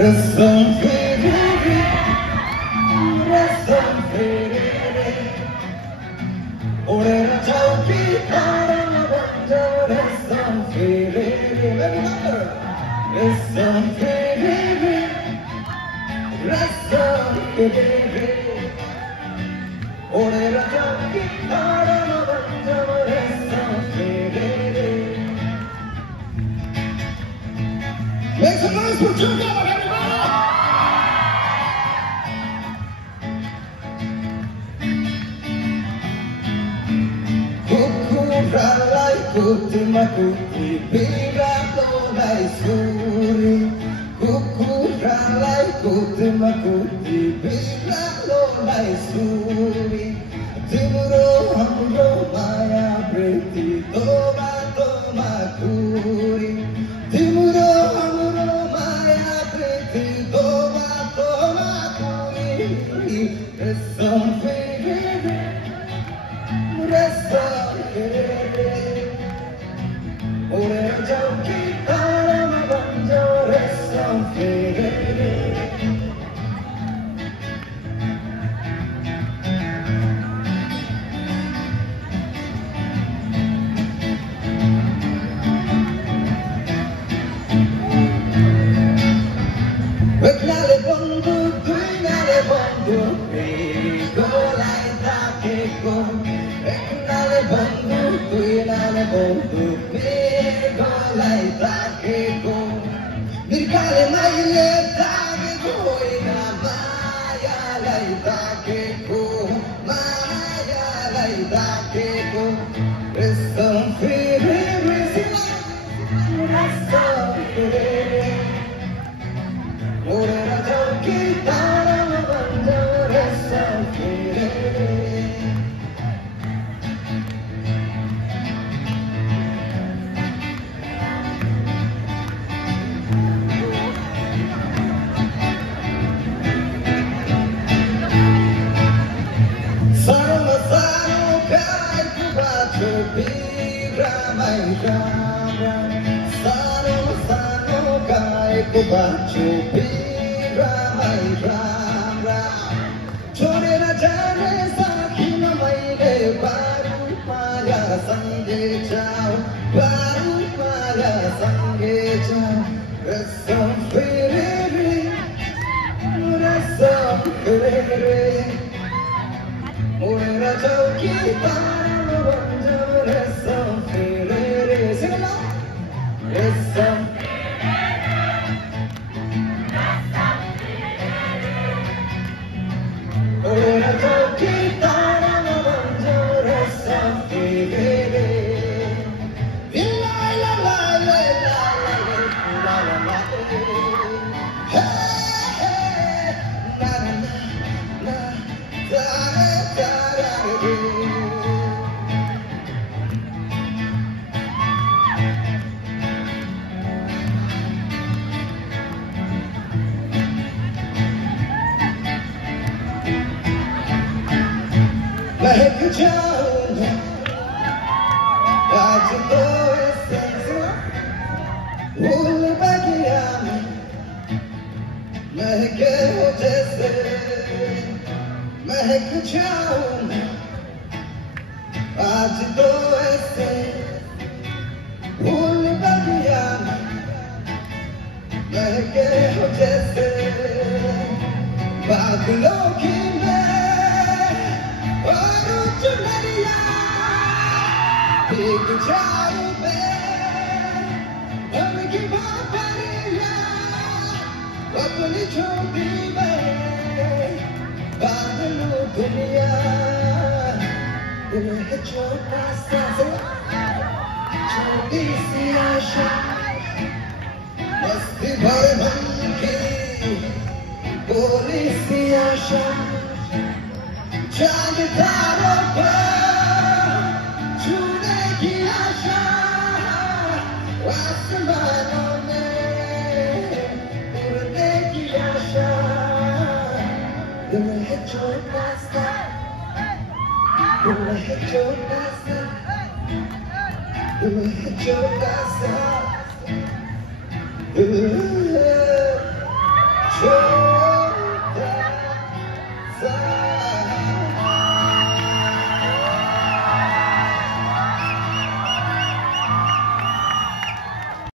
Make some noise for Junior, everybody! Kukurai kuti makuti birato dari suri. Kukurai kuti makuti birato dari suri. Timuro hamro maya preti toma toma kuri. Timuro hamro maya preti toma toma kuri. Resam fere, resam fere. Ore jau kita banjo resam fere. Nale bondu, nale bondu, go like that, go. Nale bondu, nale bondu, go like that, go. Mirkale maile tage go, ina maya like that, go. Maya like that, go. Resam fere, resam fere. Ore rajau kita banjo resam fere. Saro kai kubacho bira mai ramra. Saro kai kubacho bira mai ramra. Chore na jane sakhi na maile baru maya sange chao. Baru maya sange chao. Resam fere, resam fere. Ore rajau kita banjo resam fere. Sing along. Resam ore rajau kita banjo resam fere. La la la la la la la la. Hey hey na na na da da da da. महक जाऊं आज तो इस भूल बगिया में महके हो जैसे महक जाऊं आज तो ऐसे भूल बगिया में महके हो जैसे बादलों की एक झाड़ू पे उनकी बाबरिया अपनी छोटी में बादलों दुनिया दिल है छोटा सा छोटी सी आशा मस्ती भर मन की बोली सी आशा चांद तारों पर आसमानों में उड़ने की आशा दिल है छोटा सा दिल है छोटा सा दिल है छोटा सा